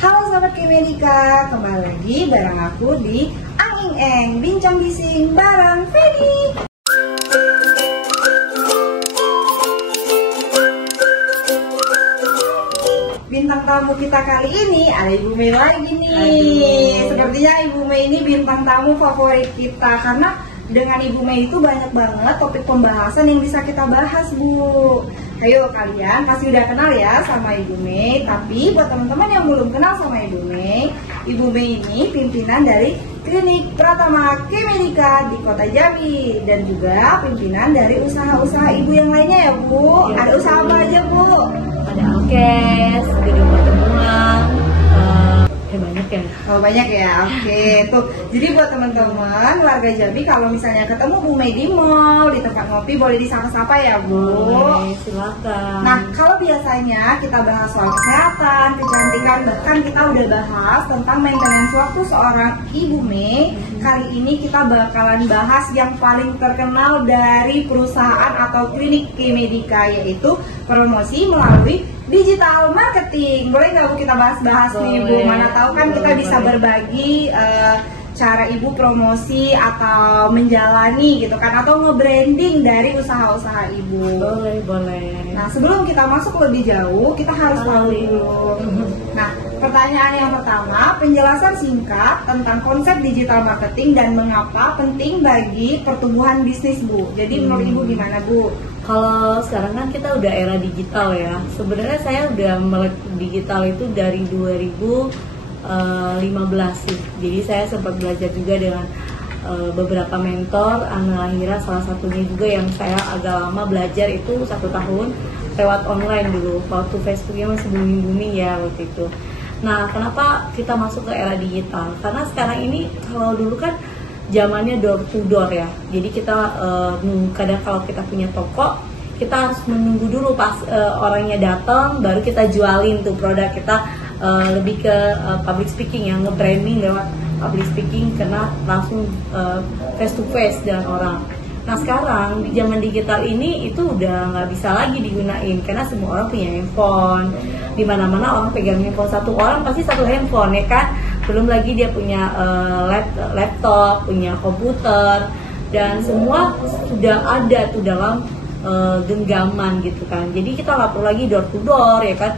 Halo Sobat Kemedika, kembali lagi bareng aku di Anging Eng, Bincang Bising bareng Fedi. Bintang tamu kita kali ini ada Ibu Mei lagi nih. Sepertinya Ibu Mei ini bintang tamu favorit kita karena dengan Ibu Mei itu banyak banget topik pembahasan yang bisa kita bahas, Bu. Ayo kalian pasti udah kenal ya sama Ibu Mei, tapi buat teman-teman yang belum kenal sama Ibu Mei ini pimpinan dari Klinik Pratama Kemedika di Kota Jambi dan juga pimpinan dari usaha-usaha ibu yang lainnya ya, Bu. Ada usaha apa aja, Bu? Ada alkes, gedung pertemuan, banyak ya. Oh banyak ya, oke. Tuh, jadi buat teman-teman warga Jambi kalau misalnya ketemu Bu Mei di mall, di tempat ngopi, boleh disapa-sapa ya, Bu. Boleh, silakan. Nah, kalau biasanya kita bahas soal kesehatan, kecantikan, bahkan kita udah bahas tentang maintenance waktu seorang Ibu Mei. Kali ini kita bakalan bahas yang paling terkenal dari perusahaan atau klinik Kemedika, yaitu promosi melalui digital marketing. Boleh nggak Bu kita bahas-bahas nih, Bu? Mana tahu kan kita bisa berbagi cara Ibu promosi atau menjalani gitu kan, atau nge-branding dari usaha-usaha Ibu. Boleh. Nah, sebelum kita masuk lebih jauh, kita harus tahu dulu. Nah, pertanyaan yang pertama, penjelasan singkat tentang konsep digital marketing dan mengapa penting bagi pertumbuhan bisnis, Bu. Jadi menurut Ibu gimana, Bu? Kalau sekarang kan kita udah era digital ya. Sebenarnya saya udah melek digital itu dari 2015 sih. Jadi saya sempat belajar juga dengan beberapa mentor. Ana Lahira salah satunya juga yang saya agak lama belajar itu 1 tahun lewat online dulu. Waktu Facebooknya masih booming ya waktu itu. Nah, kenapa kita masuk ke era digital? Karena sekarang ini kalau dulu kan zamannya door to door ya. Jadi kita kadang kalau kita punya toko, kita harus menunggu dulu pas orangnya datang baru kita jualin tuh produk kita. Lebih ke public speaking, yang nge-branding lewat public speaking karena langsung face to face dengan orang. Nah, sekarang di zaman digital ini itu udah nggak bisa lagi digunain karena semua orang punya handphone. Di mana-mana orang pegang handphone, satu orang pasti satu handphone ya kan. Belum lagi dia punya laptop, punya komputer, dan semua sudah ada tuh dalam genggaman gitu kan. Jadi kita nggak perlu lagi door to door ya kan.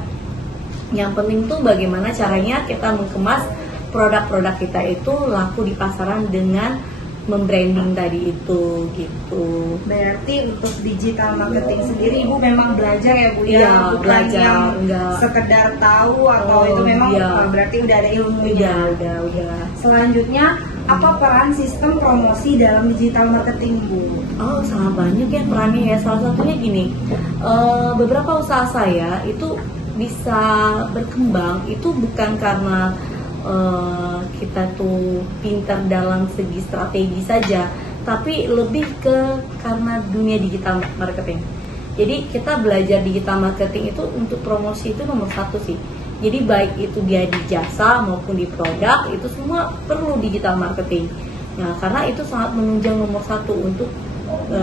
Yang penting tuh bagaimana caranya kita mengemas produk-produk kita itu laku di pasaran dengan membranding tadi itu gitu. Berarti untuk digital marketing sendiri Ibu memang belajar ya, Bu ya? Iya, bukan belajar, yang enggak sekedar tahu atau itu memang berarti udah ada ilmunya. Udah. Selanjutnya, apa peran sistem promosi dalam digital marketing, Bu? Oh, sangat banyak ya perannya ya. Salah satunya gini, beberapa usaha saya itu bisa berkembang itu bukan karena kita tuh pintar dalam segi strategi saja, tapi lebih ke karena dunia digital marketing. Jadi kita belajar digital marketing itu untuk promosi itu nomor 1 sih. Jadi baik itu dia di jasa maupun di produk, itu semua perlu digital marketing. Nah, karena itu sangat menunjang nomor 1 untuk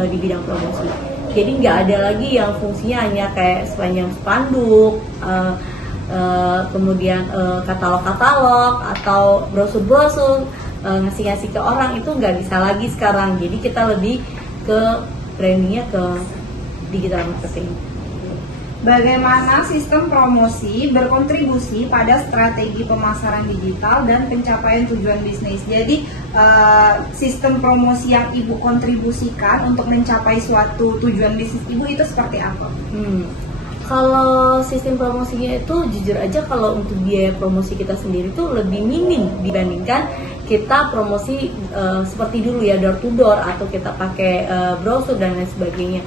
di bidang promosi. Jadi nggak ada lagi yang fungsinya hanya kayak sepanjang spanduk, kemudian katalog-katalog atau brosur-brosur ngasih-ngasih ke orang, itu nggak bisa lagi sekarang. Jadi kita lebih ke brandingnya ke digital marketing. Bagaimana sistem promosi berkontribusi pada strategi pemasaran digital dan pencapaian tujuan bisnis? Jadi sistem promosi yang Ibu kontribusikan untuk mencapai suatu tujuan bisnis Ibu itu seperti apa? Kalau sistem promosinya itu jujur aja kalau untuk biaya promosi kita sendiri itu lebih minim dibandingkan kita promosi seperti dulu ya, door to door atau kita pakai brosur dan lain sebagainya.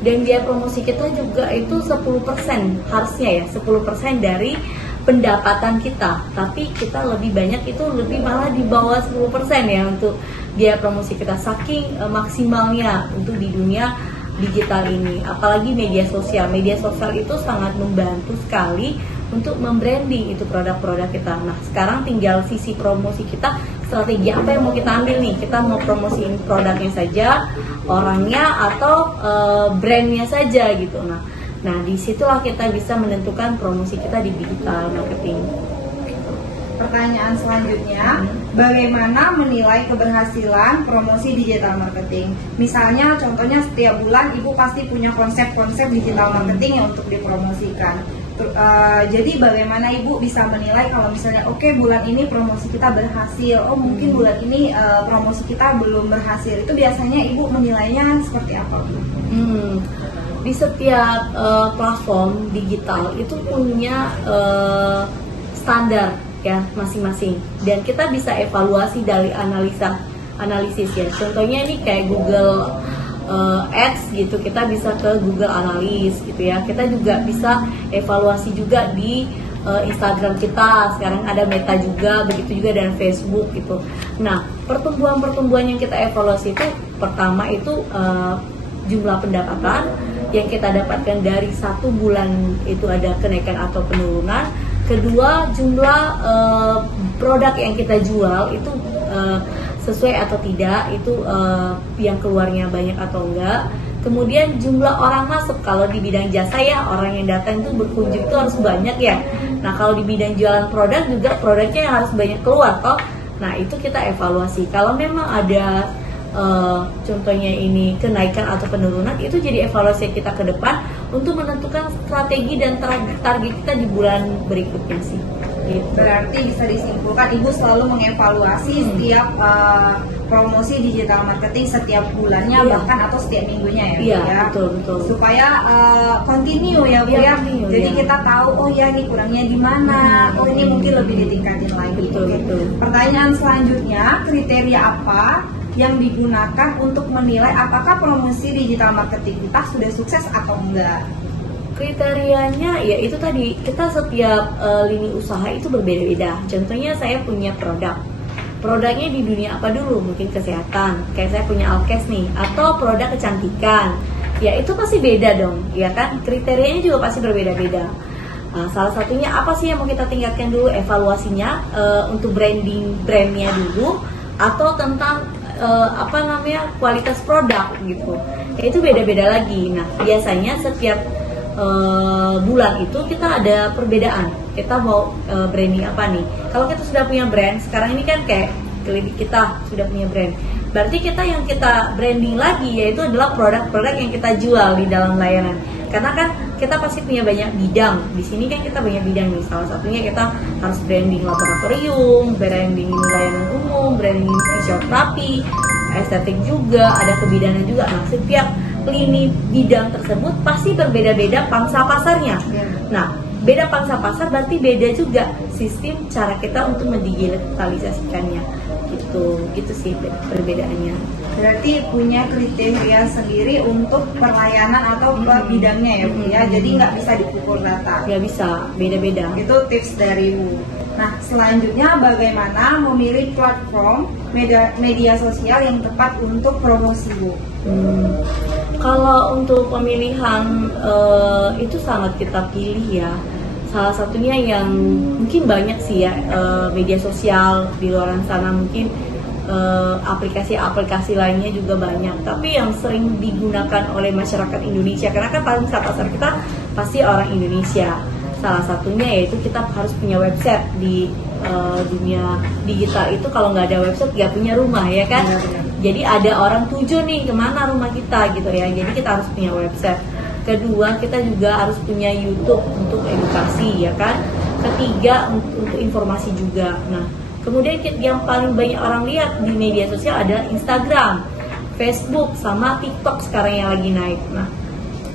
Dan biaya promosi kita juga itu 10% harusnya ya, 10% dari pendapatan kita. Tapi kita lebih banyak itu lebih malah di bawah 10% ya untuk biaya promosi kita, saking maksimalnya untuk di dunia digital ini. Apalagi media sosial itu sangat membantu sekali untuk membranding itu produk-produk kita. Nah, sekarang tinggal sisi promosi kita, strategi apa yang mau kita ambil nih. Kita mau promosiin produknya saja, orangnya, atau brandnya saja gitu. Nah, disitulah kita bisa menentukan promosi kita di digital marketing. pertanyaan selanjutnya, bagaimana menilai keberhasilan promosi digital marketing? Misalnya, contohnya setiap bulan Ibu pasti punya konsep-konsep digital marketing yang untuk dipromosikan. Jadi bagaimana Ibu bisa menilai kalau misalnya oke, bulan ini promosi kita berhasil, oh mungkin bulan ini promosi kita belum berhasil. Itu biasanya Ibu menilainya seperti apa, Bu? Di setiap platform digital itu punya standar ya masing-masing, dan kita bisa evaluasi dari analisis ya. Contohnya ini kayak Google Ads gitu, kita bisa ke Google Analytics gitu ya. Kita juga bisa evaluasi juga di Instagram kita, sekarang ada Meta juga, begitu juga dan Facebook gitu. Nah, pertumbuhan yang kita evaluasi itu pertama itu jumlah pendapatan yang kita dapatkan dari satu bulan itu ada kenaikan atau penurunan. Kedua, jumlah produk yang kita jual itu sesuai atau tidak, itu yang keluarnya banyak atau enggak. Kemudian jumlah orang masuk, kalau di bidang jasa ya orang yang datang itu berkunjung itu harus banyak ya. Nah kalau di bidang jualan produk juga produknya harus banyak keluar toh. Nah itu kita evaluasi. Kalau memang ada contohnya ini kenaikan atau penurunan, itu jadi evaluasi kita ke depan untuk menentukan strategi dan target kita di bulan berikutnya sih. Gitu. Berarti bisa disimpulkan Ibu selalu mengevaluasi setiap promosi digital marketing setiap bulannya bahkan atau setiap minggunya ya, ya. Betul. Supaya continue ya Bu ya. Jadi kita tahu oh ya ini kurangnya di mana, oh ini mungkin lebih ditingkatin lagi. Betul. Pertanyaan selanjutnya, kriteria apa yang digunakan untuk menilai apakah promosi digital marketing kita sudah sukses atau enggak? Kriterianya ya itu tadi, kita setiap lini usaha itu berbeda-beda. Contohnya saya punya produknya di dunia apa dulu, mungkin kesehatan, kayak saya punya Alkes nih, atau produk kecantikan, ya itu pasti beda dong, ya kan? Kriterianya juga pasti berbeda-beda. Salah satunya apa sih yang mau kita tingkatkan dulu, evaluasinya untuk brandnya dulu, atau tentang kualitas produk gitu. Ya itu beda-beda lagi. Nah biasanya setiap bulan itu kita ada perbedaan. Kita mau branding apa nih? Kalau kita sudah punya brand, sekarang ini kan kayak klinik kita sudah punya brand. Berarti yang kita branding lagi yaitu adalah produk-produk yang kita jual di dalam layanan. Karena kan kita pasti punya banyak bidang. Di sini kan kita banyak bidang nih. Salah satunya kita harus branding laboratorium, branding layanan umum, branding fisioterapi, estetik juga, ada kebidanan juga. Nah, setiap lini bidang tersebut pasti berbeda-beda pangsa pasarnya. Nah, beda pangsa pasar berarti beda juga sistem cara kita untuk mendigitalisasikannya. Gitu sih perbedaannya. Berarti punya kriteria sendiri untuk perlayanan atau bidangnya ya Bu ya. Jadi nggak bisa dipukul rata. Nggak bisa, beda-beda. Itu tips dari Bu. Nah, selanjutnya bagaimana memilih platform media sosial yang tepat untuk promosi Bu? Kalau untuk pemilihan itu sangat kita pilih ya. Salah satunya yang mungkin banyak sih ya, media sosial di luar sana, mungkin aplikasi-aplikasi lainnya juga banyak. Tapi yang sering digunakan oleh masyarakat Indonesia, karena kan pangsa pasar kita pasti orang Indonesia. Salah satunya yaitu kita harus punya website di dunia digital itu. Kalau nggak ada website nggak punya rumah ya kan. Jadi ada orang tuju nih kemana rumah kita gitu ya. Jadi kita harus punya website. Kedua, kita juga harus punya YouTube untuk edukasi ya kan. Ketiga, untuk informasi juga. Nah, kemudian yang paling banyak orang lihat di media sosial adalah Instagram, Facebook, sama TikTok sekarang yang lagi naik. Nah,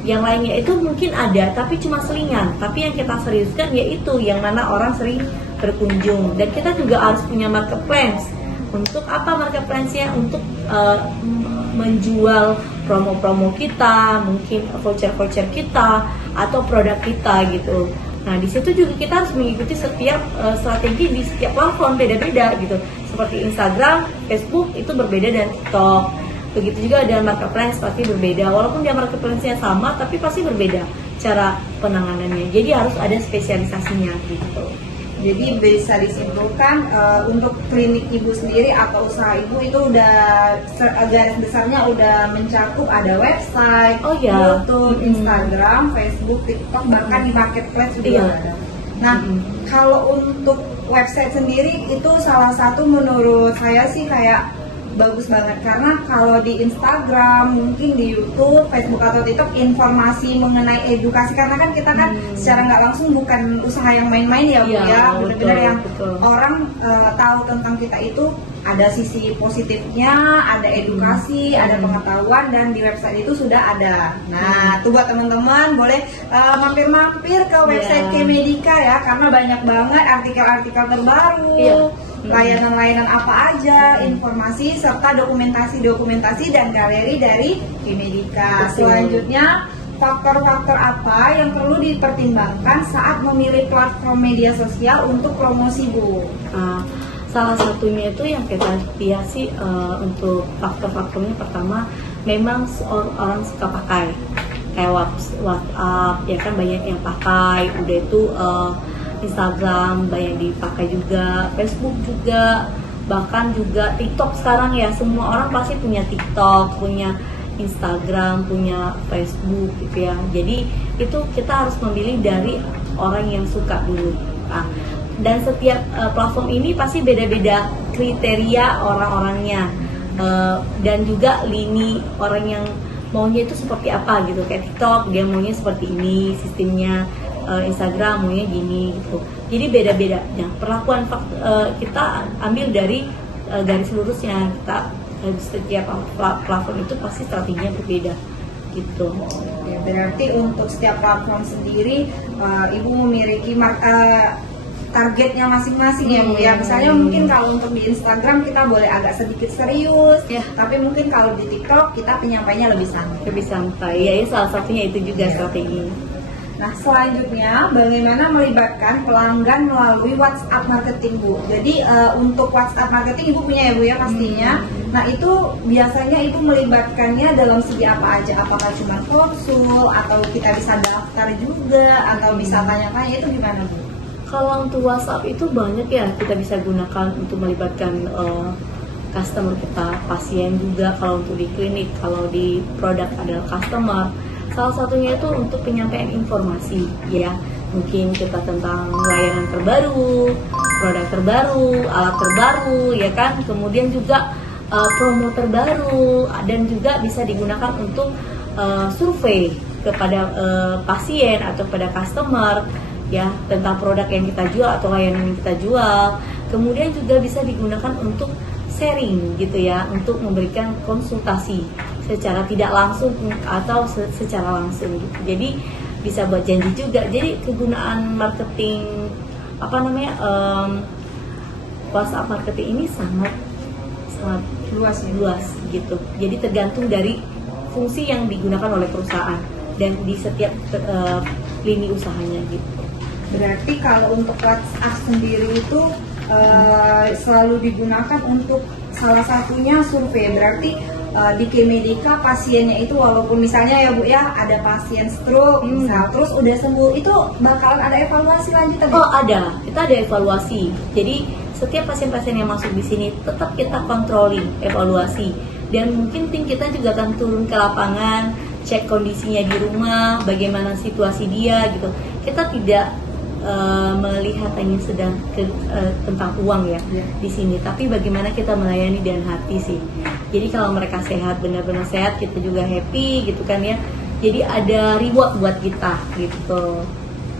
yang lainnya itu mungkin ada tapi cuma selingan. Tapi yang kita seriuskan yaitu yang mana orang sering berkunjung. Dan kita juga harus punya marketplace. Untuk apa marketplace-nya? Untuk menjual promo-promo kita, mungkin voucher-voucher kita atau produk kita gitu. Nah, di situ juga kita harus mengikuti setiap strategi di setiap platform beda-beda gitu. Seperti Instagram, Facebook itu berbeda dan TikTok. Begitu juga dengan marketplace pasti berbeda. Walaupun dia marketplace-nya sama, tapi pasti berbeda cara penanganannya. Jadi harus ada spesialisasinya gitu. Jadi bisa disimpulkan untuk klinik Ibu sendiri atau usaha Ibu itu udah garis besarnya udah mencakup ada website, YouTube, Instagram, Facebook, TikTok, bahkan di marketplace juga ada. Nah, Kalau untuk website sendiri itu salah satu menurut saya sih kayak bagus banget, karena kalau di Instagram, mungkin di YouTube, Facebook atau TikTok informasi mengenai edukasi, karena kan kita kan secara nggak langsung bukan usaha yang main-main ya Bu ya, benar-benar yang orang tahu tentang kita itu ada sisi positifnya, ada edukasi, ada pengetahuan, dan di website itu sudah ada. Nah, tuh buat teman-teman boleh mampir-mampir ke website K-Medica ya, karena banyak banget artikel-artikel terbaru, layanan-layanan apa aja, informasi serta dokumentasi dan galeri dari K-Medica. Selanjutnya, faktor-faktor apa yang perlu dipertimbangkan saat memilih platform media sosial untuk promosi, Bu? Salah satunya itu yang kita lihat sih, untuk faktor-faktornya, pertama memang orang suka pakai kayak WhatsApp ya kan, banyak yang pakai, udah itu Instagram banyak dipakai juga, Facebook juga, bahkan juga TikTok sekarang ya, semua orang pasti punya TikTok, punya Instagram, punya Facebook gitu ya. Jadi itu kita harus memilih dari orang yang suka dulu. Dan setiap platform ini pasti beda-beda kriteria orang-orangnya, dan juga lini orang yang maunya itu seperti apa gitu. Kayak TikTok dia maunya seperti ini sistemnya, Instagram maunya gini gitu. Jadi beda-beda. Nah, perlakuan kita ambil dari garis lurusnya. Kita setiap platform itu pasti strateginya berbeda gitu. Ya, berarti untuk setiap platform sendiri Ibu memiliki targetnya masing-masing ya Bu ya. Misalnya mungkin kalau untuk di Instagram kita boleh agak sedikit serius, tapi mungkin kalau di TikTok kita penyampainya lebih santai. Lebih santai ya, salah satunya itu juga strategi. Nah, selanjutnya bagaimana melibatkan pelanggan melalui WhatsApp marketing, Bu? Jadi untuk WhatsApp marketing Ibu punya ya Bu ya pastinya. Nah, itu biasanya Ibu melibatkannya dalam segi apa aja? Apakah cuma konsul atau kita bisa daftar juga atau bisa tanya-tanya, itu gimana Bu? Kalau untuk WhatsApp itu banyak ya kita bisa gunakan untuk melibatkan customer kita, pasien juga. Kalau untuk di klinik, kalau di produk adalah customer. Salah satunya itu untuk penyampaian informasi ya, mungkin kita tentang layanan terbaru, produk terbaru, alat terbaru ya kan, kemudian juga promo terbaru, dan juga bisa digunakan untuk survei kepada pasien atau pada customer ya tentang produk yang kita jual atau layanan yang kita jual. Kemudian juga bisa digunakan untuk sharing gitu ya, untuk memberikan konsultasi secara tidak langsung atau secara langsung gitu. Jadi bisa buat janji juga. Jadi kegunaan marketing WhatsApp marketing ini sangat luas gitu. Jadi tergantung dari fungsi yang digunakan oleh perusahaan dan di setiap lini usahanya gitu. Berarti kalau untuk WhatsApp sendiri itu selalu digunakan untuk salah satunya survei. Berarti di K-Medica pasiennya itu walaupun misalnya ya Bu ya ada pasien stroke misal, terus udah sembuh, itu bakalan ada evaluasi lanjutan? Oh ada, kita ada evaluasi. Jadi setiap pasien-pasien yang masuk di sini tetap kita kontroli, evaluasi, dan mungkin tim kita juga akan turun ke lapangan, cek kondisinya di rumah, bagaimana situasi dia gitu. Kita tidak melihat hanya sedang tentang uang ya di sini, tapi bagaimana kita melayani dan hati sih. Jadi kalau mereka sehat, benar-benar sehat, kita juga happy gitu kan ya. Jadi ada reward buat kita gitu.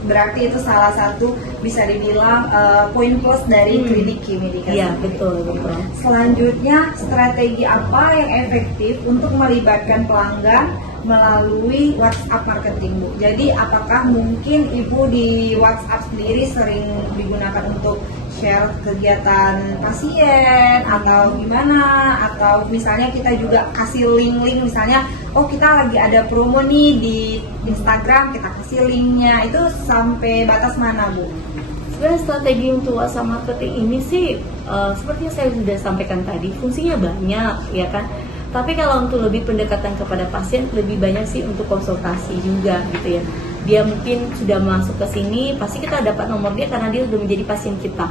Berarti itu salah satu bisa dibilang poin plus dari klinik K-Medica. Iya betul. Selanjutnya, strategi apa yang efektif untuk melibatkan pelanggan melalui WhatsApp marketing, Bu? Jadi apakah mungkin Ibu di WhatsApp sendiri sering digunakan untuk share kegiatan pasien atau gimana? Atau misalnya kita juga kasih link-link, misalnya oh kita lagi ada promo nih di Instagram, kita kasih linknya, itu sampai batas mana, Bu? Sebenarnya strategi untuk WhatsApp marketing ini sih seperti yang saya sudah sampaikan tadi, fungsinya banyak ya kan. Tapi kalau untuk lebih pendekatan kepada pasien, lebih banyak sih untuk konsultasi juga gitu ya. Dia mungkin sudah masuk ke sini, pasti kita dapat nomor dia karena dia sudah menjadi pasien kita.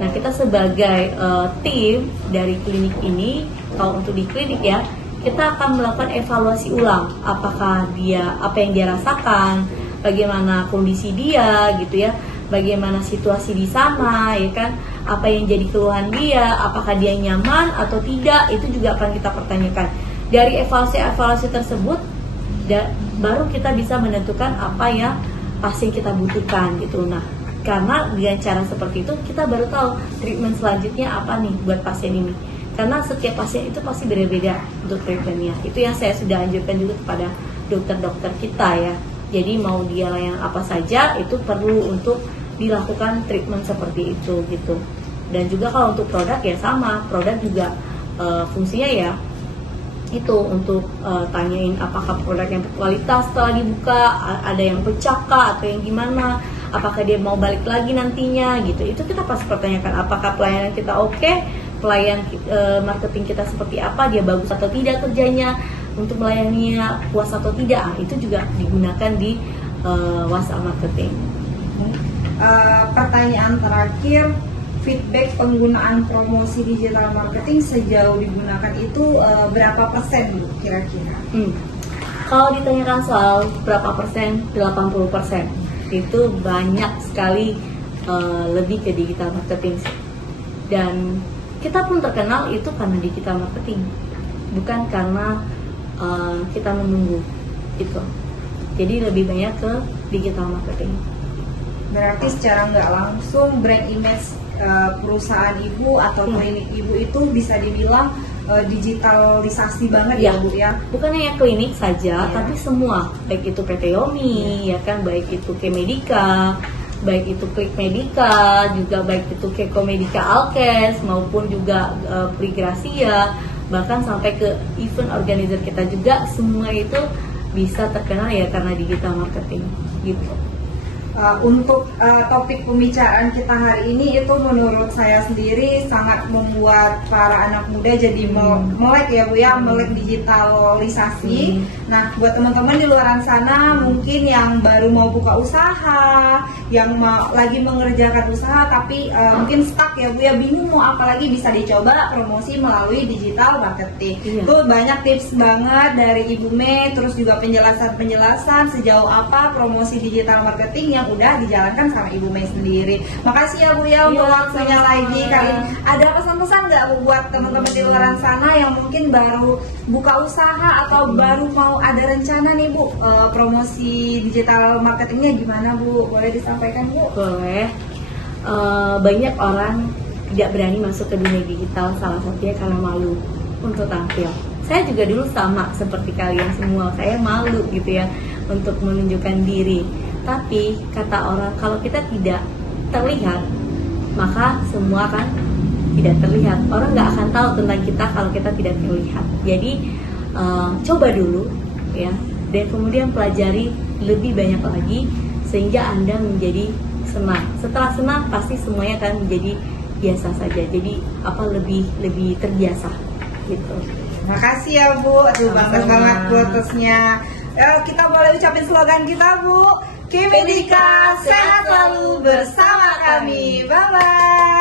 Nah, kita sebagai tim dari klinik ini, kalau untuk di klinik ya, kita akan melakukan evaluasi ulang. Apakah dia, apa yang dia rasakan, bagaimana kondisi dia gitu ya. bagaimana situasi di sana, ya kan, apa yang jadi keluhan dia, apakah dia nyaman atau tidak, itu juga akan kita pertanyakan. Dari evaluasi tersebut baru kita bisa menentukan apa yang pasien kita butuhkan gitu. Nah, karena dengan cara seperti itu kita baru tahu treatment selanjutnya apa nih buat pasien ini. Karena setiap pasien itu pasti beda-beda untuk treatmentnya. Itu yang saya sudah anjurkan juga kepada dokter-dokter kita ya. Jadi mau dia yang apa saja itu perlu untuk dilakukan treatment seperti itu gitu. Dan juga kalau untuk produk ya sama, produk juga fungsinya ya itu untuk tanyain apakah produk yang berkualitas setelah dibuka, ada yang pecah kah atau yang gimana, apakah dia mau balik lagi nantinya gitu. Itu kita pasti pertanyakan apakah pelayanan kita oke, pelayan marketing kita seperti apa, dia bagus atau tidak kerjanya, untuk melayaninya puas atau tidak. Itu juga digunakan di WhatsApp marketing. Pertanyaan terakhir, feedback penggunaan promosi digital marketing sejauh digunakan itu berapa persen Bu kira-kira? Kalau ditanyakan soal berapa persen, 80%. Itu banyak sekali lebih ke digital marketing. Dan kita pun terkenal itu karena digital marketing, bukan karena kita menunggu itu. Jadi lebih banyak ke digital marketing. Berarti secara nggak langsung brand image perusahaan ibu atau klinik ibu itu bisa dibilang digitalisasi banget ya Bu ya. Bukan hanya klinik saja, tapi semua, baik itu PT Yomi, ya kan, baik itu K-Medica, baik itu Klik Medica, juga baik itu Keko Medica Alkes, maupun juga Pligrasia, bahkan sampai ke event organizer kita juga, semua itu bisa terkenal ya karena digital marketing gitu. Untuk topik pembicaraan kita hari ini itu menurut saya sendiri sangat membuat para anak muda jadi melek ya Bu ya, melek digitalisasi. Nah, buat teman-teman di luar sana mungkin yang baru mau buka usaha, yang lagi mengerjakan usaha tapi mungkin stuck ya Bu ya, bingung mau apa lagi, bisa dicoba promosi melalui digital marketing. Itu banyak tips banget dari Ibu Mei, terus juga penjelasan sejauh apa promosi digital marketing yang udah dijalankan sama Ibu Mei sendiri. Makasih ya Bu ya untuk waktunya lagi kali ini. Ada pesan-pesan nggak Bu buat teman-teman di luar sana yang mungkin baru buka usaha atau baru mau ada rencana nih Bu, promosi digital marketingnya gimana Bu? Boleh disampaikan Bu? Boleh. Banyak orang tidak berani masuk ke dunia digital, salah satunya karena malu untuk tampil. Saya juga dulu sama seperti kalian semua, saya malu gitu ya untuk menunjukkan diri. Tapi kata orang, kalau kita tidak terlihat, maka semua kan tidak terlihat. Orang nggak akan tahu tentang kita kalau kita tidak terlihat. Jadi coba dulu ya, dan kemudian pelajari lebih banyak lagi sehingga Anda menjadi senang. Setelah senang pasti semuanya akan menjadi biasa saja. Jadi lebih terbiasa gitu. Makasih ya Bu, aduh bangga banget quotesnya. Kita boleh ucapin slogan kita Bu, K-Medica sehat selalu bersama kami. Bye bye.